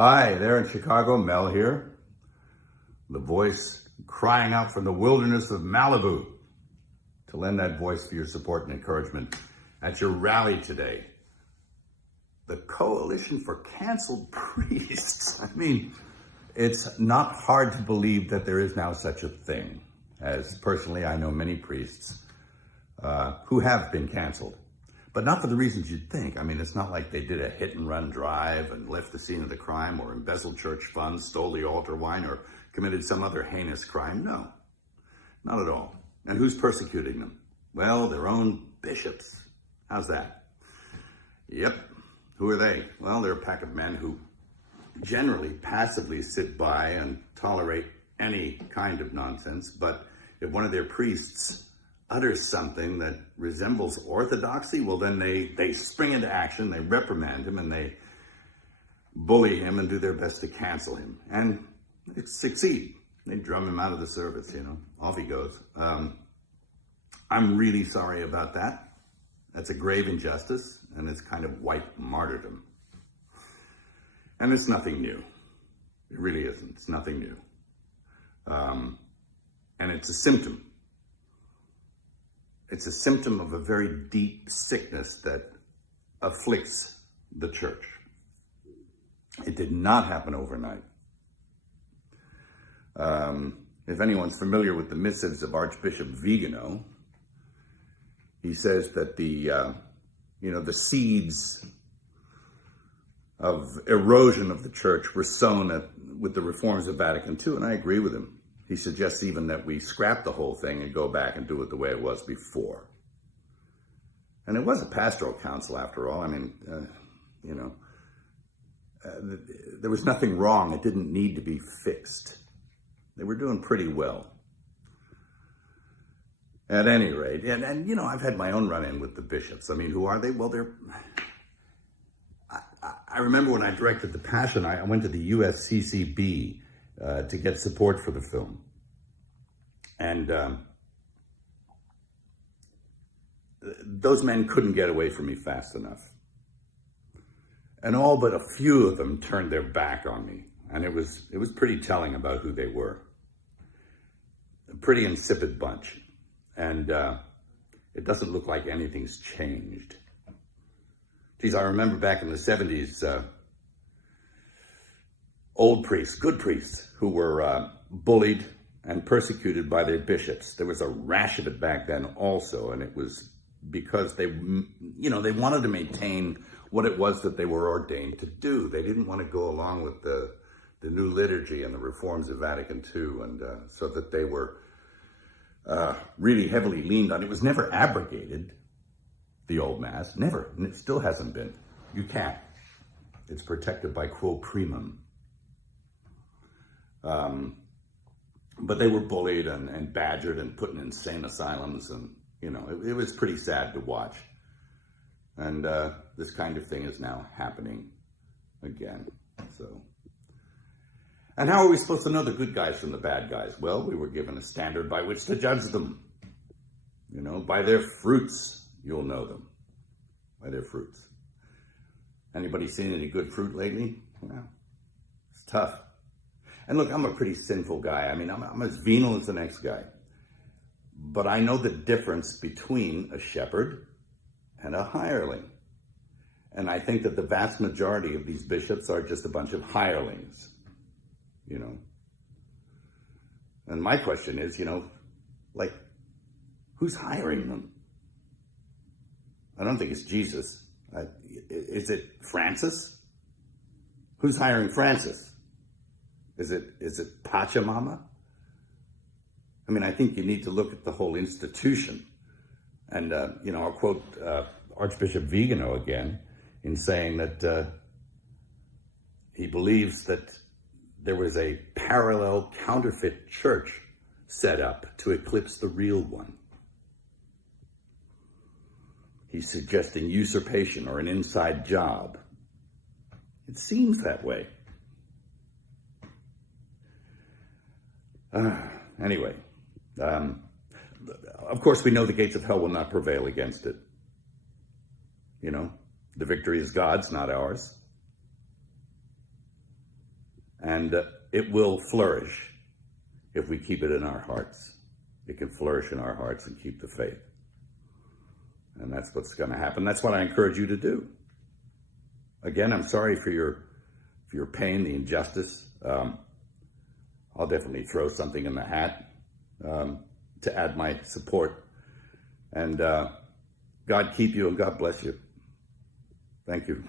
Hi, there in Chicago, Mel here. The voice crying out from the wilderness of Malibu to lend that voice for your support and encouragement at your rally today. The Coalition for Canceled Priests. I mean, it's not hard to believe that there is now such a thing, as personally I know many priests who have been canceled. But not for the reasons you'd think. I mean, it's not like they did a hit and run drive and left the scene of the crime or embezzled church funds, stole the altar wine, or committed some other heinous crime. No, not at all. And who's persecuting them? Well, their own bishops. How's that? Yep. Who are they? Well, they're a pack of men who generally passively sit by and tolerate any kind of nonsense. But if one of their priests utters something that resembles orthodoxy, well, then they spring into action, they reprimand him, and they bully him and do their best to cancel him. And they succeed. They drum him out of the service, off he goes. I'm really sorry about that. That's a grave injustice, and it's kind of white martyrdom. And it's nothing new. It really isn't. It's nothing new. And it's a symptom. It's a symptom of a very deep sickness that afflicts the church. It did not happen overnight. If anyone's familiar with the missives of Archbishop Viganò, he says that the seeds of erosion of the church were sown with the reforms of Vatican II, and I agree with him. He suggests even that we scrap the whole thing and go back and do it the way it was before. And it was a pastoral council after all. I mean, there was nothing wrong. It didn't need to be fixed. They were doing pretty well. At any rate, and I've had my own run-in with the bishops. I mean, who are they? Well, I remember when I directed The Passion, I went to the USCCB to get support for the film. And those men couldn't get away from me fast enough. And all but a few of them turned their back on me. And it was pretty telling about who they were. A pretty insipid bunch. And it doesn't look like anything's changed. Geez, I remember back in the 70s, old priests, good priests, who were bullied and persecuted by their bishops. There was a rash of it back then also, and it was because they wanted to maintain what it was that they were ordained to do. They didn't want to go along with the new liturgy and the reforms of Vatican II, and so that they were really heavily leaned on. It was never abrogated, the old Mass, never, and it still hasn't been. You can't. It's protected by quo primum. But they were bullied and badgered and put in insane asylums, and it was pretty sad to watch. And this kind of thing is now happening again. So, and how are we supposed to know the good guys from the bad guys? Well, we were given a standard by which to judge them. By their fruits, you'll know them. By their fruits. Anybody seen any good fruit lately? It's tough. And look, I'm a pretty sinful guy. I mean, I'm as venal as the next guy. But I know the difference between a shepherd and a hireling. And I think that the vast majority of these bishops are just a bunch of hirelings, And my question is, who's hiring them? I don't think it's Jesus. Is it Francis? Who's hiring Francis? Is it Pachamama? I mean, I think you need to look at the whole institution. And, I'll quote Archbishop Viganò again in saying that he believes that there was a parallel counterfeit church set up to eclipse the real one. He's suggesting usurpation or an inside job. It seems that way. Anyway, of course, we know the gates of hell will not prevail against it. The victory is God's, not ours. And it will flourish if we keep it in our hearts. It can flourish in our hearts and keep the faith. And that's what's going to happen. That's what I encourage you to do. Again, I'm sorry for your pain, the injustice. I'll definitely throw something in the hat to add my support. And God keep you and God bless you. Thank you.